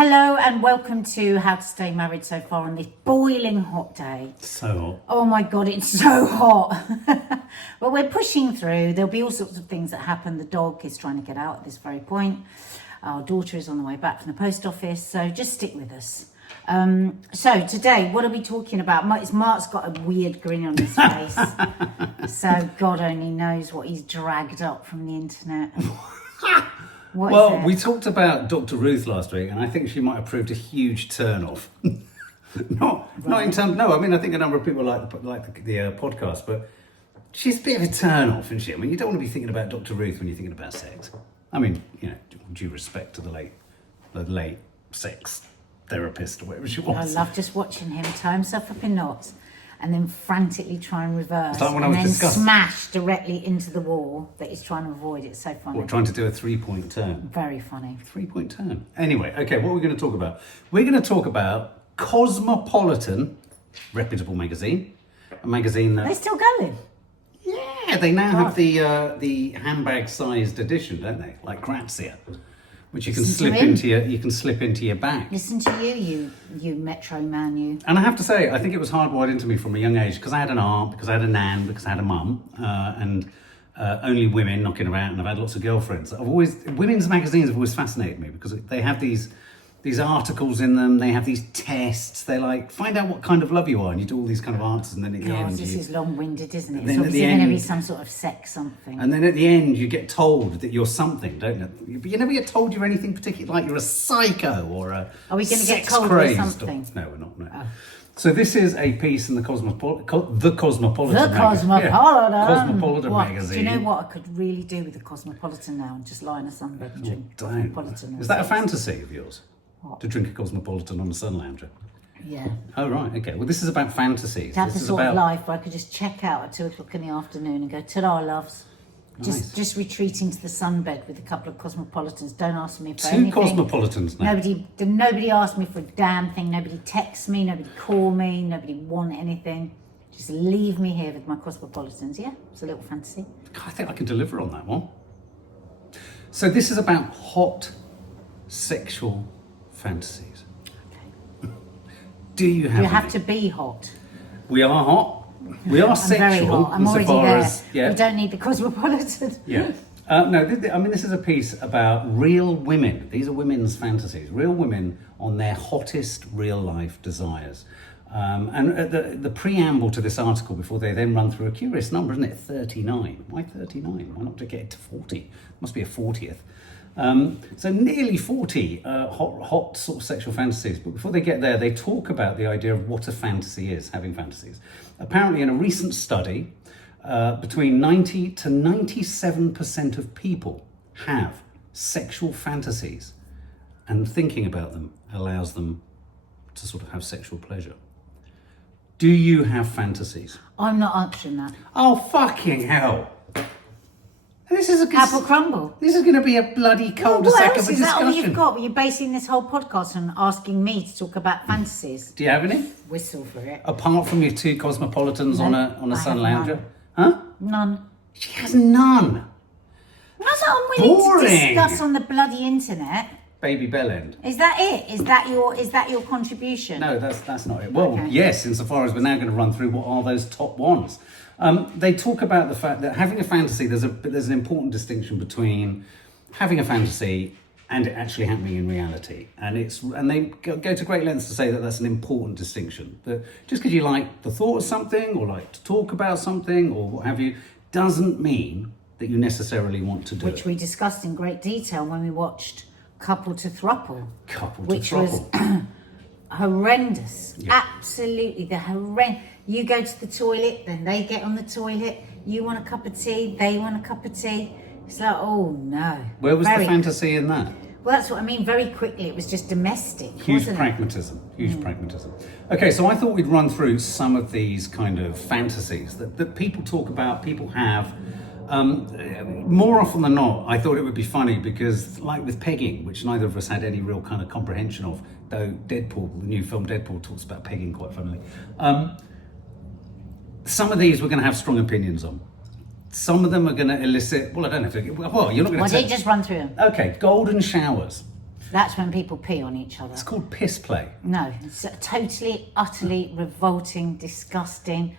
Hello and welcome to How to Stay Married So Far on this boiling hot day. So hot. Oh my God, it's so hot. Well, we're pushing through. There'll be all sorts of things that happen. The dog is trying to get out at this very point. Our daughter is on the way back from the post office. So just stick with us. So today, what are we talking about? Mark's got a weird grin on his face. So God only knows what he's dragged up from the internet. Well, we talked about Dr. Ruth last week, and I think she might have proved a huge turn-off. not in terms. No, I mean I think a number of people like the podcast, but she's a bit of a turn-off, isn't she? I mean, you don't want to be thinking about Dr. Ruth when you're thinking about sex. I mean, you know, due respect to the late sex therapist or whatever she was. I love just watching him tie himself up in knots and then frantically try and reverse like when and I was then smash directly into the wall that he's trying to avoid. It's so funny. Or trying to do a 3-point turn. Very funny. 3-point turn. Anyway, okay, what are we going to talk about? We're going to talk about Cosmopolitan, reputable magazine, a magazine that... They're still going? Yeah, they now have the handbag-sized edition, don't they? Like Grazia, which you can slip into your bag. Listen to you metro man, you. And I have to say, I think it was hardwired into me from a young age because I had an aunt, because I had a nan, because I had a mum, and only women knocking around, and I've had lots of girlfriends. Women's magazines have always fascinated me because they have these articles in them, they have these tests, they like, find out what kind of love you are, and you do all these kind of answers, and then at the end... This is long-winded, isn't it? It's obviously going to be some sort of sex something. And then at the end, you get told that you're something, don't you? But you never get told you're anything particular, like you're a psycho or a Are we going to get sex told crazed or something? No, we're not, no. Oh. So this is a piece in the Cosmopolitan Cosmopolitan. magazine. Do you know what I could really do with the Cosmopolitan now and just lie in a sunbed and drink Cosmopolitan? Is that a fantasy of yours? What? To drink a Cosmopolitan on a sun lounger? Yeah. Oh, right, okay. Well, this is about fantasies. To have this the is sort about of life where I could just check out at 2 o'clock in the afternoon and go, ta-da, loves. Nice. Just retreat into the sunbed with a couple of Cosmopolitans. Don't ask me for anything. 2 Cosmopolitans now. Nobody asked me for a damn thing. Nobody texts me. Nobody call me. Nobody want anything. Just leave me here with my Cosmopolitans. Yeah, it's a little fantasy. I think I can deliver on that one. So this is about hot sexual fantasies. Okay. Do you have? You have to be hot. We are hot. We are I'm sexual. very hot. I'm already there. Yeah. We don't need the Cosmopolitan. Yeah. No, I mean, this is a piece about real women. These are women's fantasies. Real women on their hottest real life desires. And the preamble to this article, before they then run through a curious number, isn't it? 39. Why 39? Why not to get it to 40? Must be a 40th. So nearly 40 hot sort of sexual fantasies. But before they get there, they talk about the idea of what a fantasy is, having fantasies. Apparently, in a recent study, between 90 to 97% of people have sexual fantasies, and thinking about them allows them to sort of have sexual pleasure. Do you have fantasies? I'm not answering that. Oh, fucking hell. This is Apple crumble. This is going to be a bloody cul-de-sac of a discussion. Is that all you've got? Well, you're basing this whole podcast on asking me to talk about fantasies. Do you have any? Whistle for it. Apart from your 2 Cosmopolitans on a sun lounger? None. Huh? None. She has none. Not that I'm willing Boring. to discuss on the bloody internet. Baby bellend. Is that it? Is that your contribution? No, that's not it. Well, Okay. yes, insofar as we're now going to run through what are those top ones. They talk about the fact that having a fantasy, there's an important distinction between having a fantasy and it actually happening in reality. And they go to great lengths to say that that's an important distinction. That just because you like the thought of something or like to talk about something or what have you, doesn't mean that you necessarily want to do it. Which we discussed in great detail when we watched Couple to Thruple. Which was horrendous. Yeah. Absolutely, the horrendous. You go to the toilet, then they get on the toilet. You want a cup of tea, they want a cup of tea. It's like, oh no. Where was the fantasy in that? Well, that's what I mean. Very quickly, it was just domestic. Huge pragmatism. Okay, so I thought we'd run through some of these kind of fantasies that people talk about, people have. More often than not, I thought it would be funny because, like with pegging, which neither of us had any real kind of comprehension of, though Deadpool, the new film Deadpool, talks about pegging quite funnily. Some of these we're going to have strong opinions on. Some of them are going to elicit, well, I don't have to, well, you're not going to just run through them. Okay, golden showers. That's when people pee on each other. It's called piss play. No, it's totally, utterly revolting, disgusting.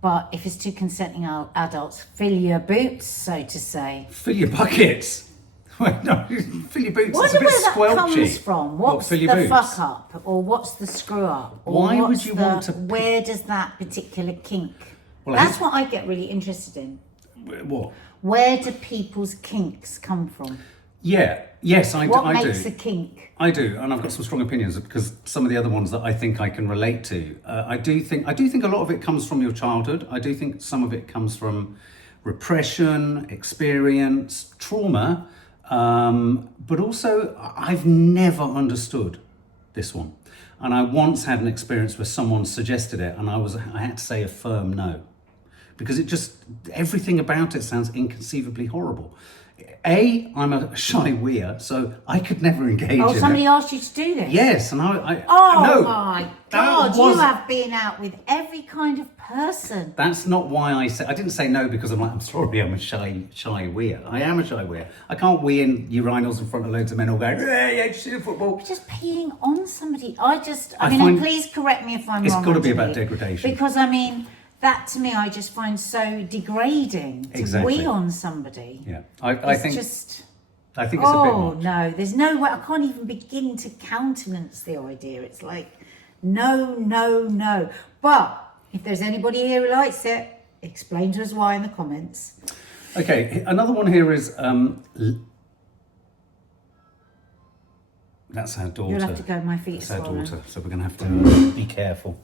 But if it's two consenting adults, fill your boots, so to say. Fill your buckets. Wait, no, fill your boots. It's Wonder a bit where that squelchy. comes from. What's fill the your boots? fuck up? Or what's the screw up? Or Why would what's you want to... Where does that particular kink... Well, That's what I get really interested in. What? Where do people's kinks come from? Yeah, yes, I What do. makes a kink? I do, and I've got some strong opinions because some of the other ones that I think I can relate to. I do think a lot of it comes from your childhood. I do think some of it comes from repression, experience, trauma, but also I've never understood this one. And I once had an experience where someone suggested it, and I had to say a firm no, because everything about it sounds inconceivably horrible. I'm a shy weir, so I could never engage in it. Somebody asked you to do this? Yes, and I Oh no, my God, you have been out with every kind of person. That's not why I said... I didn't say no because I'm sorry, I'm a shy weir. I am a shy weir. I can't wee in urinals in front of loads of men all going, yeah, just do football. Just peeing on somebody. I mean, and please correct me if I'm wrong. It's got to be Anthony, about degradation. Because, I mean... That to me, I just find so degrading to Exactly. wee on somebody. Yeah, I think it's a bit Oh much. no, there's no way. I can't even begin to countenance the idea. It's like, no, no, no. But if there's anybody here who likes it, explain to us why in the comments. Okay, another one here is that's our daughter. You'll have to go. My feet That's are our swollen. daughter, so we're going to have to be careful.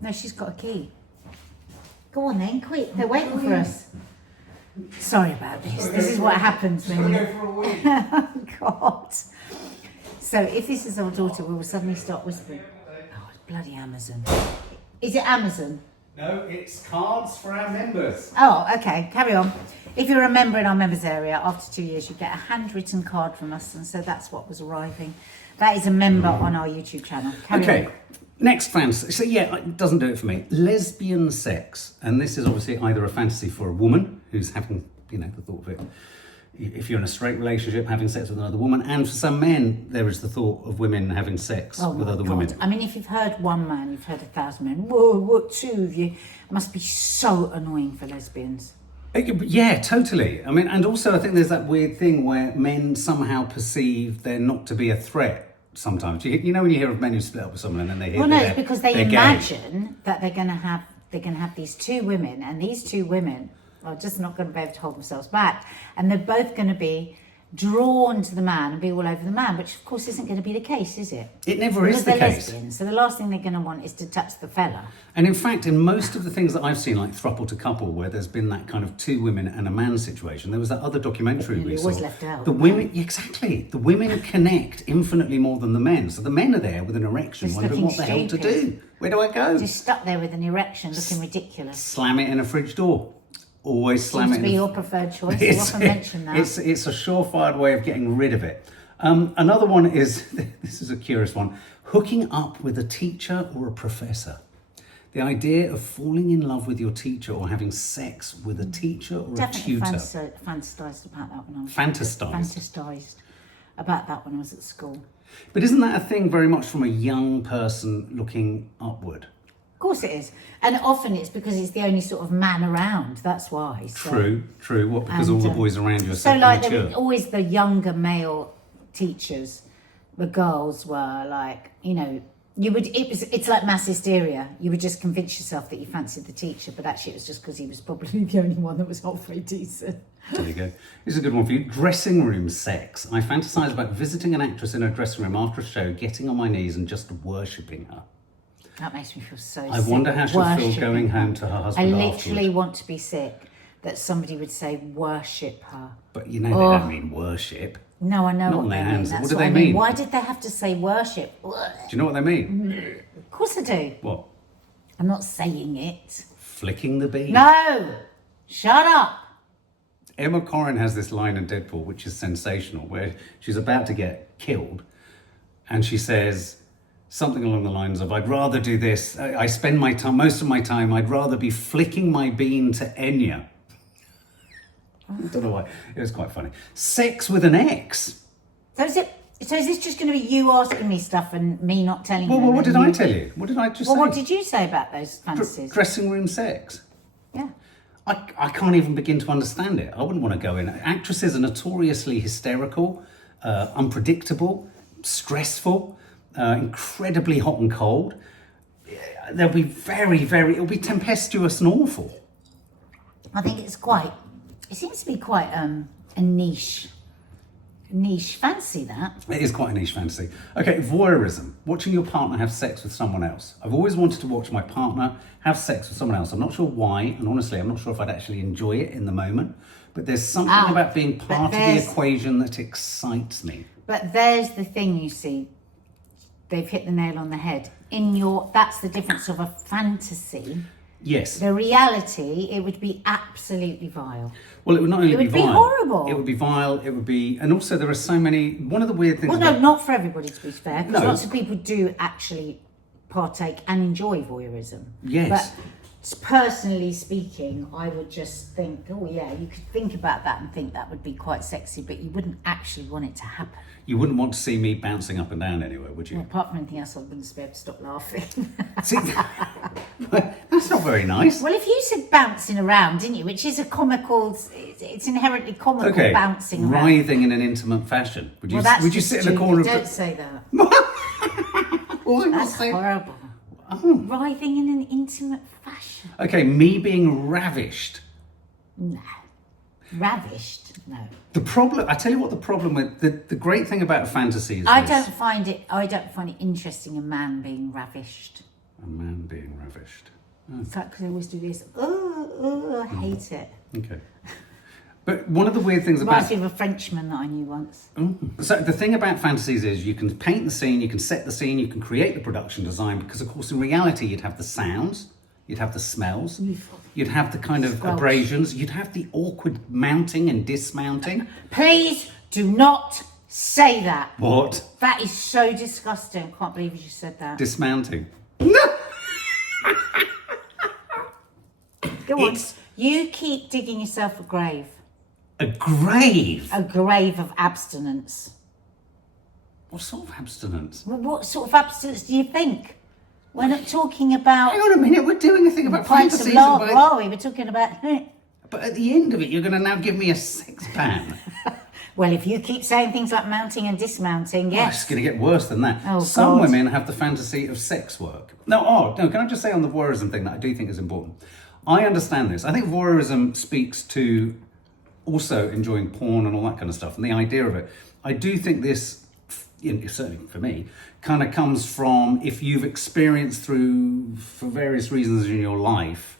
No, she's got a key. Go on then, quick. They're waiting for us. Sorry about this. This is what happens when you... Oh, God. So if this is our daughter, we will suddenly start whispering. Oh, it's bloody Amazon. Is it Amazon? No, it's cards for our members. Oh, okay. Carry on. If you're a member in our members area, after 2 years, you get a handwritten card from us. And so that's what was arriving. That is a member on our YouTube channel. Carry on. Next fantasy. So yeah, it doesn't do it for me. Lesbian sex. And this is obviously either a fantasy for a woman who's having, the thought of it. If you're in a straight relationship, having sex with another woman. And for some men, there is the thought of women having sex with other women. I mean, if you've heard one man, you've heard 1,000 men. Whoa, what, two of you? It must be so annoying for lesbians. Yeah, totally. I mean, and also I think there's that weird thing where men somehow perceive there not to be a threat. Sometimes you know when you hear of men who split up with someone and then they hear it's because they they're imagine gay. that they're going to have these two women, and these two women are just not going to be able to hold themselves back, and they're both going to be drawn to the man and be all over the man, which of course isn't going to be the case, is it? It never is the they're case. Lesbians, so the last thing they're going to want is to touch the fella. And in fact, in most of the things that I've seen, like throuple to couple, where there's been that kind of two women and a man situation, there was that other documentary we saw. Always left out. The women, exactly. The women connect infinitely more than the men. So the men are there with an erection, Just wondering what the hell to do. Where do I go? Just stuck there with an erection, looking ridiculous. Slam it in a fridge door. Always slam Seems it. to be your preferred choice. You often mention that. It's a surefire way of getting rid of it. Another one is, this is a curious one, hooking up with a teacher or a professor. The idea of falling in love with your teacher or having sex with a teacher or a tutor. Fantasised about that when I was Fantasised about that when I was at school. But isn't that a thing very much from a young person looking upward? Of course it is. And often it's because it's the only sort of man around. That's why. So. True. What, because all the boys around you are so so like mature? there were always the younger male teachers. The girls were like, it's like mass hysteria. You would just convince yourself that you fancied the teacher, but actually it was just because he was probably the only one that was halfway decent. There you go. This is a good one for you. Dressing room sex. I fantasize about visiting an actress in her dressing room after a show, getting on my knees and just worshipping her. That makes me feel so sick. I wonder how she'll feel going home to her husband I afterwards. literally want to be sick that somebody would say worship her. But they don't mean worship. No, I know Not what on they their mean. hands. That's What do what they I mean. mean? Why did they have to say worship? Do you know what they mean? Of course I do. What? I'm not saying it. Flicking the bean. No! Shut up! Emma Corrin has this line in Deadpool which is sensational, where she's about to get killed and she says something along the lines of, I'd rather do this, I spend most of my time, I'd rather be flicking my bean to Enya. I don't know why, it was quite funny. Sex with an ex. So is it So is this just going to be you asking me stuff and me not telling you? Well, what did I tell you? What did I just say? Well, what did you say about those fantasies? Dressing room sex. Yeah. I can't even begin to understand it. I wouldn't want to go in. Actresses are notoriously hysterical, unpredictable, stressful, incredibly hot and cold. They'll be it'll be tempestuous and awful. I think it seems to be quite a niche fancy, that. It is quite a niche fantasy. Okay, voyeurism, watching your partner have sex with someone else. I've always wanted to watch my partner have sex with someone else. I'm not sure why, and honestly, I'm not sure if I'd actually enjoy it in the moment, but there's something about being part of the equation that excites me. But there's the thing, you see, they've hit the nail on the head. That's the difference of a fantasy. Yes. The reality, it would be absolutely vile. Well, it would not only be vile. It would be horrible. It would be vile. It would be, and also there are so many. One of the weird things. Well, no, not for everybody, to be fair, because lots of people do actually partake and enjoy voyeurism. Yes. But personally speaking, I would just think, oh yeah, you could think about that and think that would be quite sexy, but you wouldn't actually want it to happen. You wouldn't want to see me bouncing up and down anywhere, would you? Well, apart from anything else, I wouldn't be able to stop laughing. See, that's not very nice. Well, if you said bouncing around, didn't you? Which is it's inherently comical, bouncing around. Writhing in an intimate fashion. Would you sit in a corner Don't say that. Well, that's horrible. Oh. Writhing in an intimate fashion. Okay, me being ravished. No. Ravished? No. I tell you what the problem with, the great thing about fantasy is I don't find it interesting, a man being ravished. A man being ravished. Oh. In fact, because I always do this. I hate it. Okay. But one of the weird things about... Reminds me of a Frenchman that I knew once. So the thing about fantasies is you can paint the scene, you can set the scene, you can create the production design, because of course in reality you'd have the sounds, you'd have the smells, you'd have the kind of abrasions, you'd have the awkward mounting and dismounting. Please do not say that. What? That is so disgusting. I can't believe you just said that. Dismounting. No! Go on. You keep digging yourself a grave. A grave? A grave of abstinence. What sort of abstinence? Well, what sort of abstinence do you think? We're not talking about... Hang on a minute, we're doing a thing about fantasies. Of lager, are we? We're talking about... But at the end of it, you're going to now give me a sex pan. Well, if you keep saying things like mounting and dismounting, yes. Oh, it's going to get worse than that. Oh, Some God. women have the fantasy of sex work. No, can I just say on the voyeurism thing that I do think is important? I understand this. I think voyeurism speaks to also enjoying porn and all that kind of stuff, and the idea of it. I do think this, certainly for me, kind of comes from if you've experienced for various reasons in your life,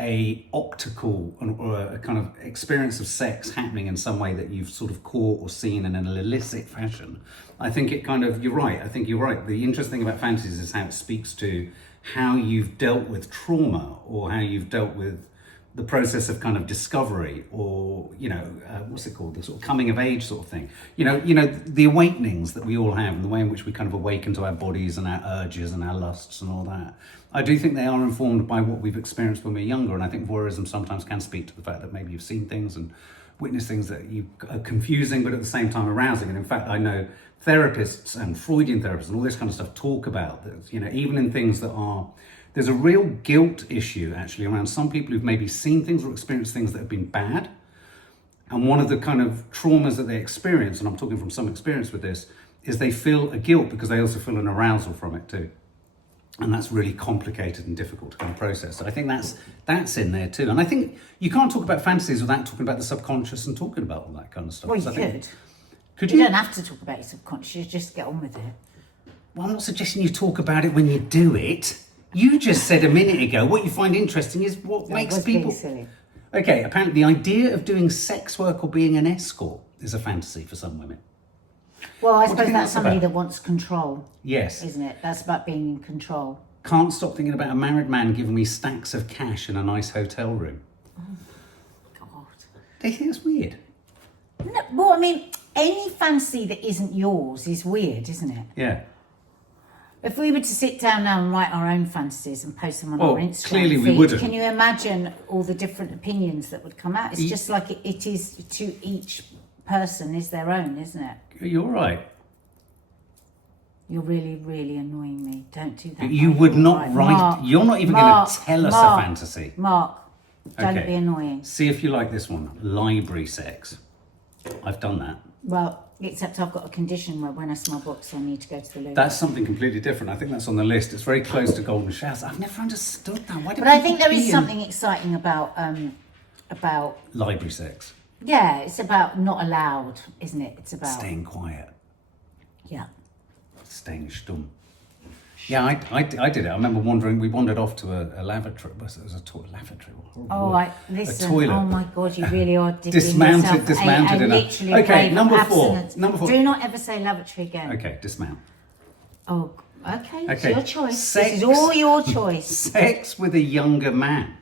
a optical or a kind of experience of sex happening in some way that you've sort of caught or seen in an illicit fashion. I think it kind of, you're right. I think you're right. The interesting thing about fantasies is how it speaks to how you've dealt with trauma or how you've dealt with the process of kind of discovery or, what's it called? The sort of coming of age sort of thing. The awakenings that we all have and the way in which we kind of awaken to our bodies and our urges and our lusts and all that. I do think they are informed by what we've experienced when we're younger. And I think voyeurism sometimes can speak to the fact that maybe you've seen things and witnessed things that are confusing, but at the same time arousing. And in fact, I know therapists and Freudian therapists and all this kind of stuff talk about that, even in things that are... There's a real guilt issue actually around some people who've maybe seen things or experienced things that have been bad. And one of the kind of traumas that they experience, and I'm talking from some experience with this, is they feel a guilt because they also feel an arousal from it too. And that's really complicated and difficult to kind of process. So I think that's in there too. And I think you can't talk about fantasies without talking about the subconscious and talking about all that kind of stuff. Well, you could. You don't have to talk about your subconscious, just get on with it. Well, I'm not suggesting you talk about it when you do it. You just said a minute ago, what you find interesting is what makes people... silly. Okay, apparently the idea of doing sex work or being an escort is a fantasy for some women. Well, I suppose that's somebody that wants control. Yes. Isn't it? That's about being in control. Can't stop thinking about a married man giving me stacks of cash in a nice hotel room. Oh, God. They think it's weird. No, well, I mean, any fancy that isn't yours is weird, isn't it? Yeah. If we were to sit down now and write our own fantasies and post them on our Instagram clearly we feed, wouldn't. Can you imagine all the different opinions that would come out? It's just like it is to each person is their own, isn't it? You're right. You're really, really annoying me. Don't do that. You would not write. Mark, You're not even going to tell us a fantasy. Mark, don't Okay. be annoying. See if you like this one. Library sex. I've done that. Well, except I've got a condition where when I smell books, I need to go to the loo. That's something completely different. I think that's on the list. It's very close to golden showers. I've never understood that. Why do But I people think there is pee in something exciting about library sex? yeah, it's about not allowed, isn't it? It's about Staying quiet, yeah. staying stumm. Yeah, I did it. I remember wandering. We wandered off to a lavatory. It was a lavatory. Listen. A toilet. Oh my God, you really are digging Dismounted yourself in a- literally Okay, grave of number four. abstinence. Number four. Do not ever say lavatory again. Okay, dismount. Oh, okay. It's Okay. your choice. Sex. This is all your choice. Sex with a younger man.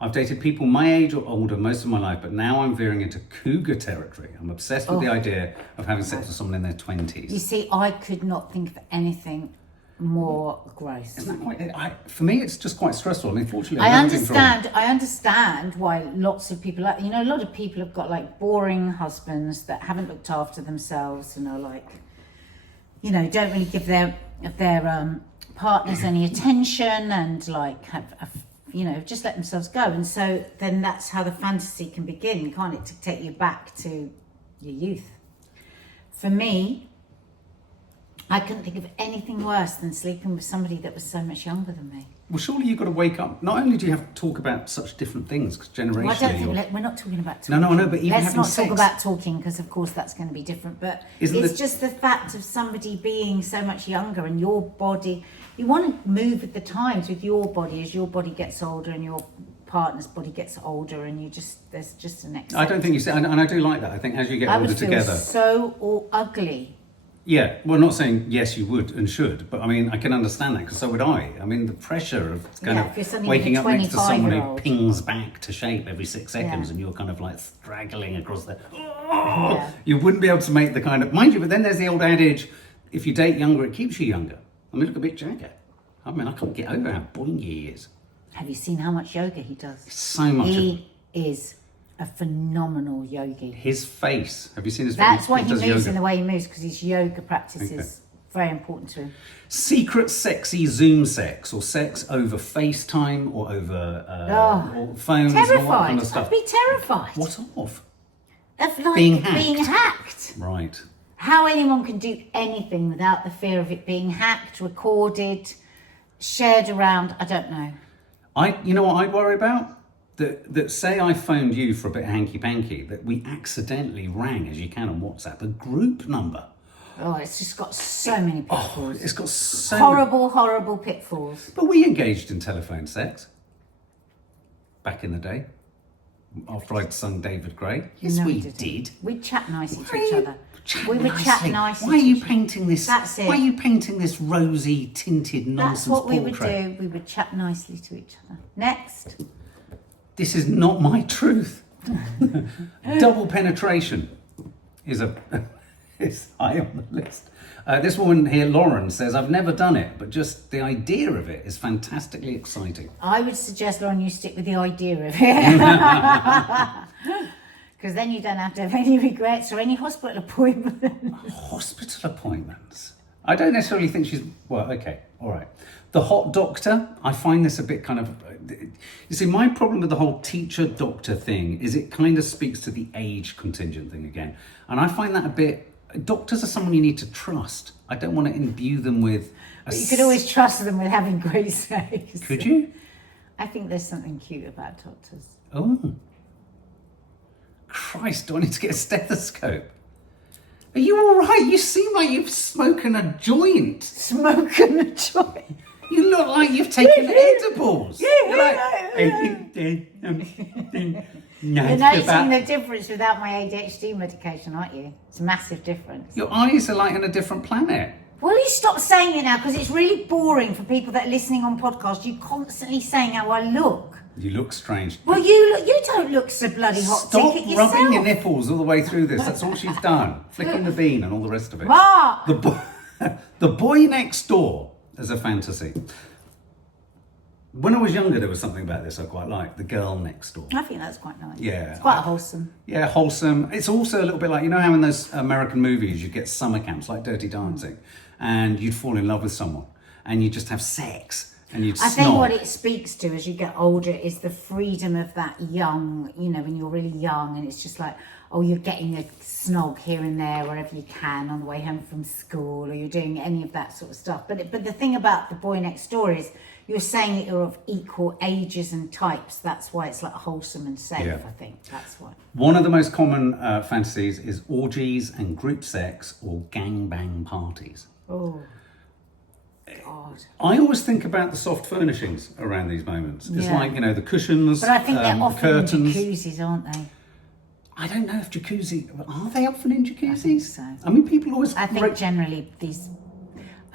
I've dated people my age or older most of my life, but now I'm veering into cougar territory. I'm obsessed with the idea of having sex with someone in their 20s. You see, I could not think of anything more gross. Isn't that quite? For me, it's just quite stressful. I mean, fortunately, I I've never been understand. I understand why lots of people, a lot of people have got like boring husbands that haven't looked after themselves and are like, don't really give their partners any attention and like just let themselves go. And so then that's how the fantasy can begin, can't it? To take you back to your youth. For me, I couldn't think of anything worse than sleeping with somebody that was so much younger than me. Well, surely you've got to wake up. Not only do you have to talk about such different things, because generationally... Well, I don't think, we're not talking about talking. No, I know, but even let's having not sex... talk about talking, because of course that's going to be different. But it's just the fact of somebody being so much younger and your body... You want to move with the times with your body as your body gets older and your partner's body gets older, and there's just an acceptance. I don't think you say, and I do like that. I think as you get older together... so ugly. Yeah, well, not saying yes, you would and should, but I mean, I can understand that, because so would I. I mean, the pressure of kind of waking up next to someone who pings back to shape every 6 seconds, and you're kind of like straggling across the... You wouldn't be able to make the kind of... Mind you, but then there's the old adage, if you date younger, it keeps you younger. I mean, look at Mick Jagger. I mean, I can't get over how boingy he is. Have you seen how much yoga he does? So much. He is a phenomenal yogi. His face. Have you seen his face? That's why he moves yoga. in the way he moves, because his yoga practice is very important to him. Secret sexy Zoom sex, or sex over FaceTime, or over or phones, Terrified. and all that kind of stuff. I'd be terrified. What of? Of like Being being hacked. Right. How anyone can do anything without the fear of it being hacked, recorded, shared around, I don't know. You know what I'd worry about? That say I phoned you for a bit of hanky-panky, that we accidentally rang, as you can on WhatsApp, a group number. Oh, it's just got so many pitfalls. It's got so... Horrible pitfalls. But we engaged in telephone sex back in the day, after I'd sung David Gray. Yes, No, we didn't. did. We'd chat nicely to Why each are you other. chat We would chat nicely? nicely. Why are to you each other. painting this? That's it. Why are you painting this rosy tinted nonsense That's what we would portrait? do. We would chat nicely to each other. Next. This is not my truth. Double penetration is high on the list. This woman here, Lauren, says, I've never done it, but just the idea of it is fantastically exciting. I would suggest, Lauren, you stick with the idea of it. Because then you don't have to have any regrets or any hospital appointments. Hospital appointments? I don't necessarily think she's... Well, okay, all right. The hot doctor, I find this a bit kind of... You see, my problem with the whole teacher-doctor thing is it kind of speaks to the age contingent thing again. And I find that a bit... Doctors are someone you need to trust. I don't want to imbue them with... But you could always trust them with having great sex. Could you? I think there's something cute about doctors. Oh. Christ, do I need to get a stethoscope? Are you all right? You seem like you've smoking a joint. Smoking a joint. You look like you've taken edibles. You're like, You're noticing the difference without my ADHD medication, aren't you? It's a massive difference. Your eyes are like on a different planet. Will you stop saying it now? Because it's really boring for people that are listening on podcasts. You constantly saying how I look. You look strange. Well, you don't look so bloody hot. Stop Take it yourself. rubbing your nipples all the way through this. That's all she's done. Flicking the bean and all the rest of it. Mark! The boy next door is a fantasy. When I was younger, there was something about this I quite liked. The Girl Next Door. I think that's quite nice. Yeah. It's quite wholesome. Yeah, wholesome. It's also a little bit like, you know how in those American movies you get summer camps like Dirty Dancing, and you'd fall in love with someone and you'd just have sex and you'd I think snog. what it speaks to as you get older is the freedom of that young, you know, when you're really young and it's just like, oh, you're getting a snog here and there wherever you can on the way home from school, or you're doing any of that sort of stuff. But the thing about the boy next door is you're saying that you're of equal ages and types. That's why it's like wholesome and safe, Yeah. I think. That's why. One of the most common fantasies is orgies and group sex or gangbang parties. Oh, God. I always think about the soft furnishings around these moments. It's Yeah. like, you know, the cushions, But I think they're the often in curtains. jacuzzis, aren't they? I don't know if jacuzzi, are they often in jacuzzis? I think so. I mean, people always... I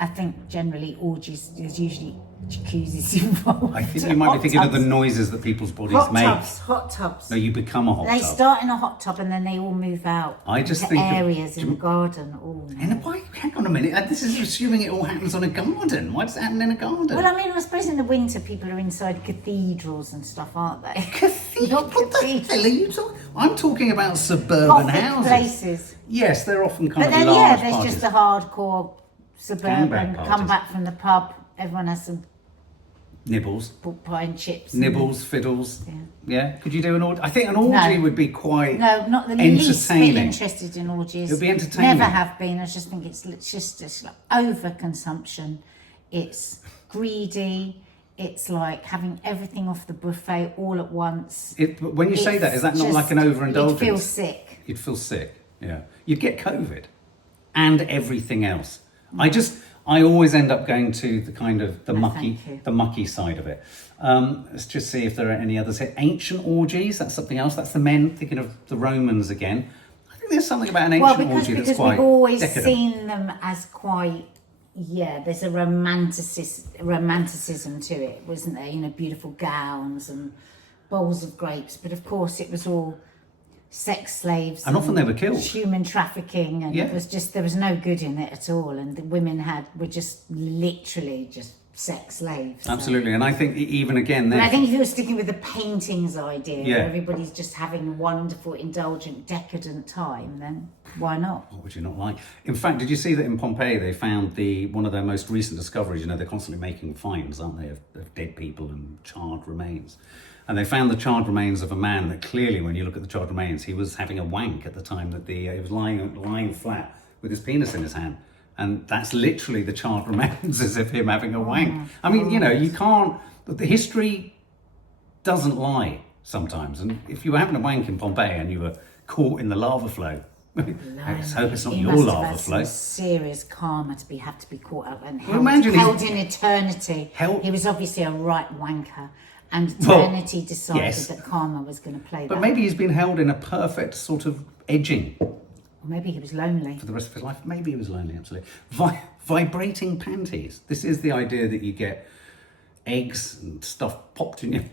think generally orgies, there's usually jacuzzis involved. I think you might be thinking of the noises that people's bodies make. Hot tubs. No, you become a hot They tub. start in a hot tub and then they all move out I just into think of- areas in the garden. Oh, no. In a way, hang on a minute. This is assuming it all happens on a garden. Why does it happen in a garden? Well, I mean, I suppose in the winter people are inside cathedrals and stuff, aren't they? Cathedral? Not What the cathedrals. hell are you talking? I'm talking about suburban Gothic houses. places. Yes, they're often kind But of then, large yeah, there's parties. just the hardcore suburban, Gangbang parties. come back from the pub, everyone has some Nibbles. pork pie and chips. Nibbles, fiddles. Yeah. Yeah. Could you do an orgy? I think an orgy No. would be quite No, not the least bit entertaining. interested in orgies. It would be entertaining. Never have been. I just think it's just like overconsumption. It's greedy. It's like having everything off the buffet all at once. When you say that, is that not It's like an just- overindulgence? You'd feel sick. You'd feel sick. Yeah. You'd get COVID and everything else. I always end up going to the kind of the No, thank you. mucky side of it. Let's just see if there are any others here. Ancient orgies, that's something else. That's the men, thinking of the Romans again. I think there's something about an ancient orgy that's Because quite we've always decadent. seen them as quite, there's a romanticism to it, wasn't there? You know, beautiful gowns and bowls of grapes. But of course it was all sex slaves. And often they were killed. Human trafficking, and Yeah. it was just, there was no good in it at all. And the women were just literally just sex slaves. So- Absolutely. And I think even again But I there, think if you're sticking with the paintings idea, Yeah. where everybody's just having a wonderful, indulgent, decadent time, then why not? what would you not like? In fact, did you see that in Pompeii they found one of their most recent discoveries? You know, they're constantly making finds, aren't they, of dead people and charred remains. And they found the charred remains of a man that clearly, when you look at the charred remains, he was having a wank at the time that he was lying flat with his penis in his hand. And that's literally the charred remains as if him having a wank. I mean, you know, you can't, the history doesn't lie sometimes. And if you were having a wank in Pompeii and you were caught in the lava flow, let's hope it's not He your must have lava had flow. some serious karma to have to be caught up and Well, imagine held in eternity. Held- He was obviously a right wanker, and Well, eternity decided yes. that karma was going to play But that. maybe he's been held in a perfect sort of edging Or maybe he was lonely. for the rest of his life. Maybe he was lonely, absolutely. Vibrating panties. This is the idea that you get eggs and stuff popped in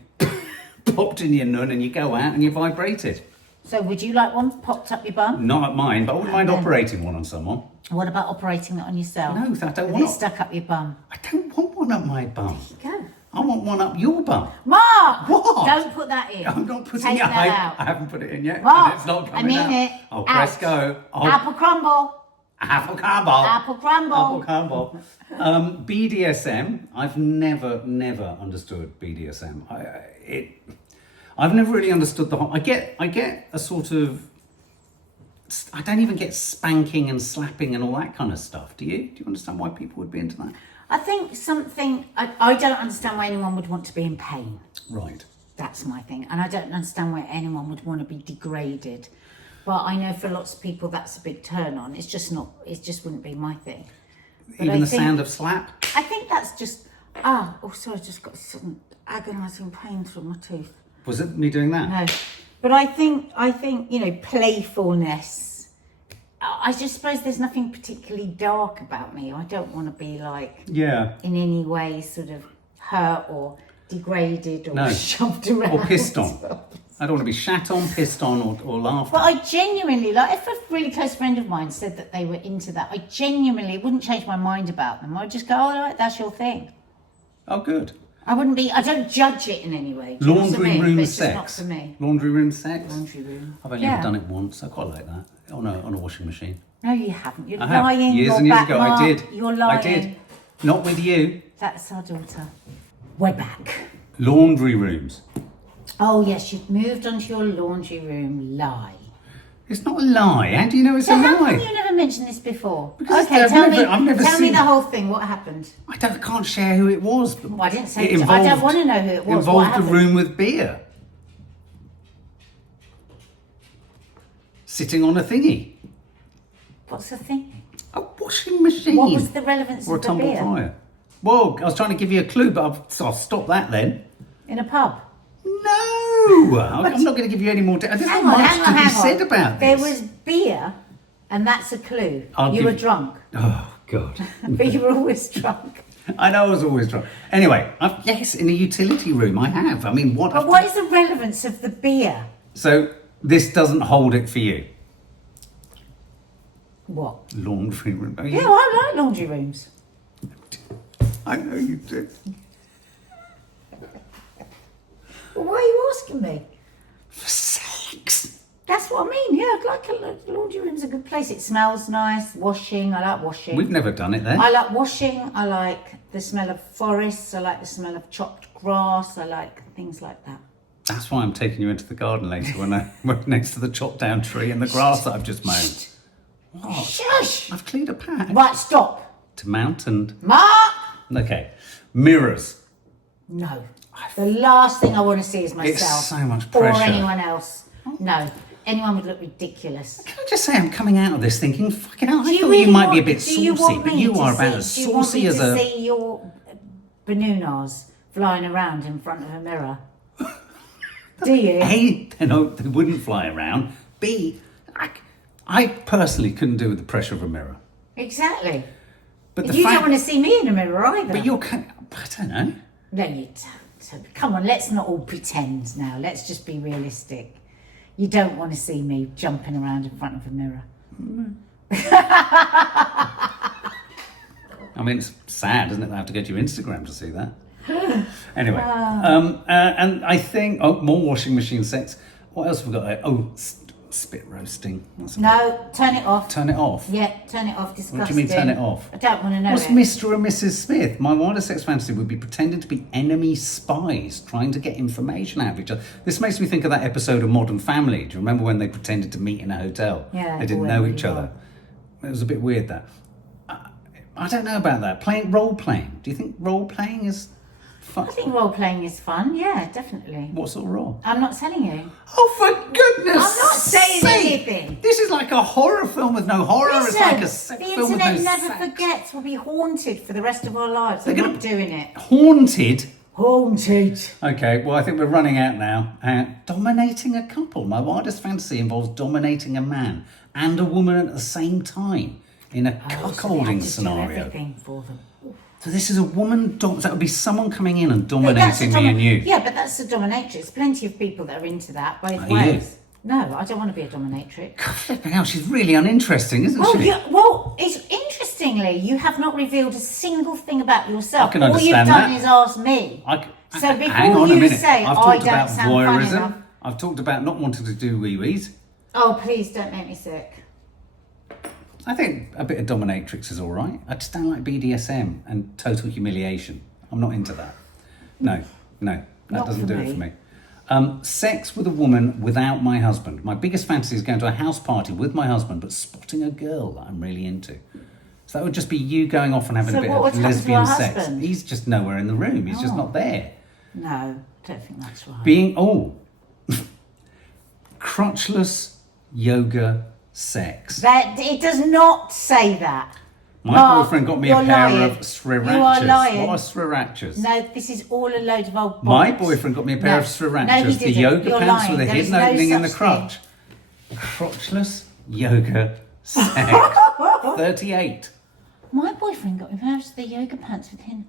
your nun and you go out and you vibrate it. So would you like one popped up your bum? Not at mine, but I wouldn't mind then- operating one on someone. What about operating it on yourself? No, I don't With want it it. stuck up your bum. I don't want one up my bum. Go. I want one up your bum. Mark! What? Don't put that in. I'm not putting Take it. that out. I haven't put it in yet. Mark, And it's not I coming mean out. it. I'll press Out. go. Apple crumble. Apple crumble. Apple crumble. Apple crumble. BDSM. I've never understood BDSM. I've never really understood the whole. I get a sort of. I don't even get spanking and slapping and all that kind of stuff. Do you? Do you understand why people would be into that? I think I don't understand why anyone would want to be in pain. Right. That's my thing. And I don't understand why anyone would want to be degraded. But I know for lots of people that's a big turn on. It just wouldn't be my thing. But Even I the think- sound of slap. I think that's just, sorry, I just got sudden agonising pain through my tooth. Was it me doing that? No. But I think, you know, playfulness. I just suppose there's nothing particularly dark about me. I don't want to be like, Yeah. in any way sort of hurt or degraded or No. shoved around. Or pissed on. I don't want to be shat on, pissed on, or laughed But at. I genuinely, like, if a really close friend of mine said that they were into that, it wouldn't change my mind about them. I'd just go, all right, that's your thing. Oh, good. I don't judge it in any way. Do you know what I Laundry mean? room But it's just sex. not for me. Laundry room sex. Laundry room. I've only ever done it once. I quite like that on a washing machine. No, you haven't. You're I have. lying. Years You're and years back, ago, Mark. I did. You're lying. I did. Not with you. That's our daughter. We're back. Laundry rooms. Oh yes, you've moved onto your laundry room. Lie. It's not a lie. How do you know it's So a how lie? come you never mentioned this before? Because Okay, I've tell never me seen- the whole thing. What happened? I can't share who it was. Well, I didn't say It I don't want to know who it was. What Involved a happened? room with beer. Sitting on a thingy. What's the thing? A washing machine. What was the relevance Or a of the tumble beer? dryer. Well, I was trying to give you a clue, but I'll stop that then. In a pub? No! I'm not going to give you any more. There's not much to be said about There this. was beer, and that's a clue. I'll You give- were drunk, Oh, God. but you were always drunk. I know I was always drunk. Anyway, yes, in a utility room I have. I mean, what? But what is the relevance of the beer? So this doesn't hold it for you. What? Laundry room. Oh, Yeah, I like laundry rooms. I know you do. Well, why are you asking me? For sex. That's what I mean. Yeah, I'd like a laundry room's a good place. It smells nice. Washing, I like washing. We've never done it then. I like washing. I like the smell of forests. I like the smell of chopped grass. I like things like that. That's why I'm taking you into the garden later when we're next to the chopped down tree and the grass that I've just mown. What? Shush! I've cleared a patch. Right, stop. To mount and... Mark! Okay. Mirrors. No. The last thing I want to see is myself. It's so much Or pressure. anyone else. No. Anyone would look ridiculous. Can I just say I'm coming out of this thinking, fucking hell, I Do thought you might be a bit do you saucy, want but me you to are see- about as do you want saucy me as to a... see your bananas flying around in front of a mirror? Do you? A, they wouldn't fly around. B, I personally couldn't do with the pressure of a mirror. Exactly. But You don't want to see me in a mirror either. But you're kind I don't know. No, you don't. So, come on, let's not all pretend now. Let's just be realistic. You don't want to see me jumping around in front of a mirror. I mean, it's sad, isn't it? I have to go to your Instagram to see that. Anyway, and I think more washing machine sex. What else have we got there? Oh, spit roasting. That's No, turn it off. Turn it off. Yeah, turn it off. Disgusting. What do you mean turn it off? I don't want to know What's it. Mr. and Mrs. Smith? My wildest sex fantasy would be pretending to be enemy spies, trying to get information out of each other. This makes me think of that episode of Modern Family. Do you remember when they pretended to meet in a hotel? Yeah, They didn't it know went each really other. It was a bit weird, that. I don't know about that. Role playing. Do you think role playing is fun? I think role playing is fun. Yeah, definitely. What sort of role? I'm not telling you. Oh, for goodness I'm not saying sake. anything. This is like a horror film with no horror. Listen, It's like a sex the film with no internet never sex. forgets. We'll be haunted for the rest of our lives. They're They're not doing it. Haunted. Haunted. Okay, well, I think we're running out now. Dominating a couple. My wildest fantasy involves dominating a man and a woman at the same time in a cuckolding scenario. Everything for them. So this is a woman. So that would be someone coming in and dominating me and you. Yeah, but that's a dominatrix. Plenty of people that are into that both Are you? ways. No, I don't want to be a dominatrix. God, flipping hell, she's really uninteresting, isn't Well, she? it's interestingly, you have not revealed a single thing about yourself. I can All you've understand done that. is ask me. So Hang before on a you minute. say, I've I talked don't about sound fun voyeurism. enough. I've talked about not wanting to do wee-wees. Oh, please don't make me sick. I think a bit of dominatrix is all right. I just don't like BDSM and total humiliation. I'm not into that. No, that Not doesn't for do it me. for me. Sex with a woman without my husband. My biggest fantasy is going to a house party with my husband, but spotting a girl that I'm really into. So that would just be you going off and having So a bit what would of happen to lesbian our sex. husband? He's just nowhere in the room. He's just Oh. not there. No, I don't think that's right. Being crotchless yoga sex. That it does not say that. My Mark, boyfriend got me a you're pair lying. of srirachas. You are lying. What are srirachas? No, this is all a load of old bollocks. My boyfriend got me a pair No. of srirachas. No, he The didn't. yoga You're pants lying. with a There is hidden no opening in the such crotch. Crotchless yoga sex. 38. My boyfriend got me pairs of the yoga pants with him.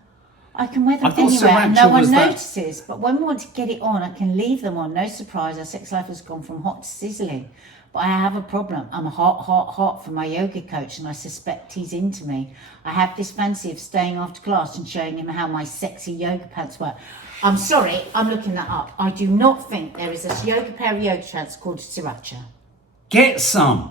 I can wear them I thought anywhere and no sriracha one was that- notices. But when we want to get it on, I can leave them on. No surprise, our sex life has gone from hot to sizzling. But I have a problem. I'm hot for my yoga coach, and I suspect he's into me. I have this fancy of staying after class and showing him how my sexy yoga pants work. I'm sorry, I'm looking that up. I do not think there is a pair of yoga pants called sriracha. Get some.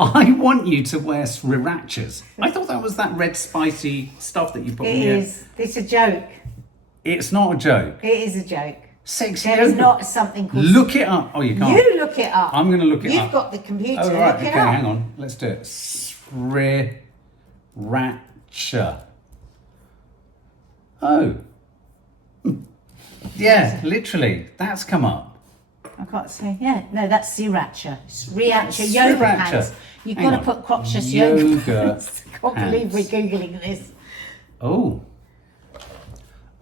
I want you to wear srirachas. I thought that was that red spicy stuff that you put on It your... is. It's a joke. It's not a joke. It is a joke. Sexy There yoga. is not something called... Look it up. Oh, you can't. You look it up. I'm going to look it up. You've got the computer. Oh, right. Look it Okay, up. hang on. Let's do it. Sriracha. Oh. Yeah, literally. That's come up. I can't say. Yeah, no, that's sriracha. Sriracha yoga Sriracha. pants. You've Hang got to on. put crotchless yoga Yoga pants. I can't believe we're pants. Googling this. Oh.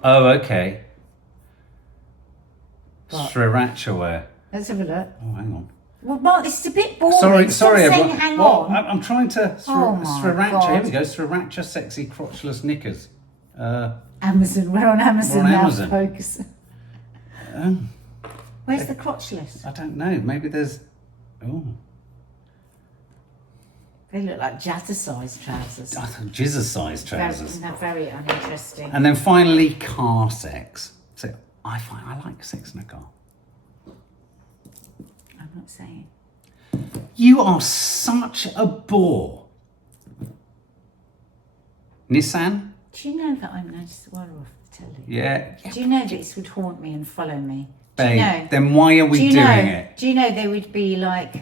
Oh, okay. What? Sriracha wear. Let's have a look. Oh, hang on. Well, Mark, this is a bit boring. Sorry, Stop saying everyone. hang Well, on. I'm trying to... Oh my Sriracha. God. Here we go. Sriracha sexy crotchless knickers. Amazon. We're on Amazon We're on now, Amazon. folks. Where's the crotchless? I don't know. Maybe there's... Oh. They look like jazzercise trousers. Jizzer-sized trousers. They're very uninteresting. And then finally, car sex. So I like sex in a car. I'm not saying. You are such a bore. Nissan? Do you know that I'm Nadia Sawalha off the telly? Yeah. Do you know that this would haunt me and follow me? Babe, Do you know? then why are we Do you doing know? it? Do you know there would be like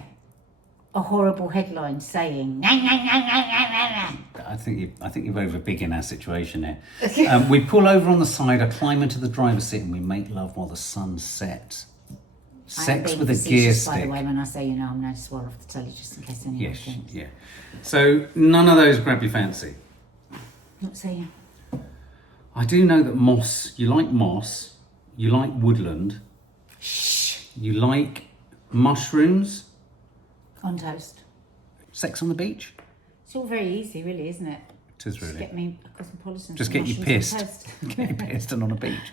a horrible headline saying "Nah, nah, nah, nah, nah, nah." I think you're over big in our situation here. We pull over on the side, I climb into the driver's seat, and we make love while the sun sets. Sex with a gear By the stick. way, when I say I'm Nadia Sawalha off the telly, just in case anyone Yes, thinks. yeah. So none of those grab your fancy. Not saying. I do know that moss. You like woodland. Shh. You like mushrooms. On toast. Sex on the beach. It's all very easy, really, isn't it? It is Just really. get me a cosmopolitan. Just some get you mushrooms pissed. on toast. Get you pissed and on a beach.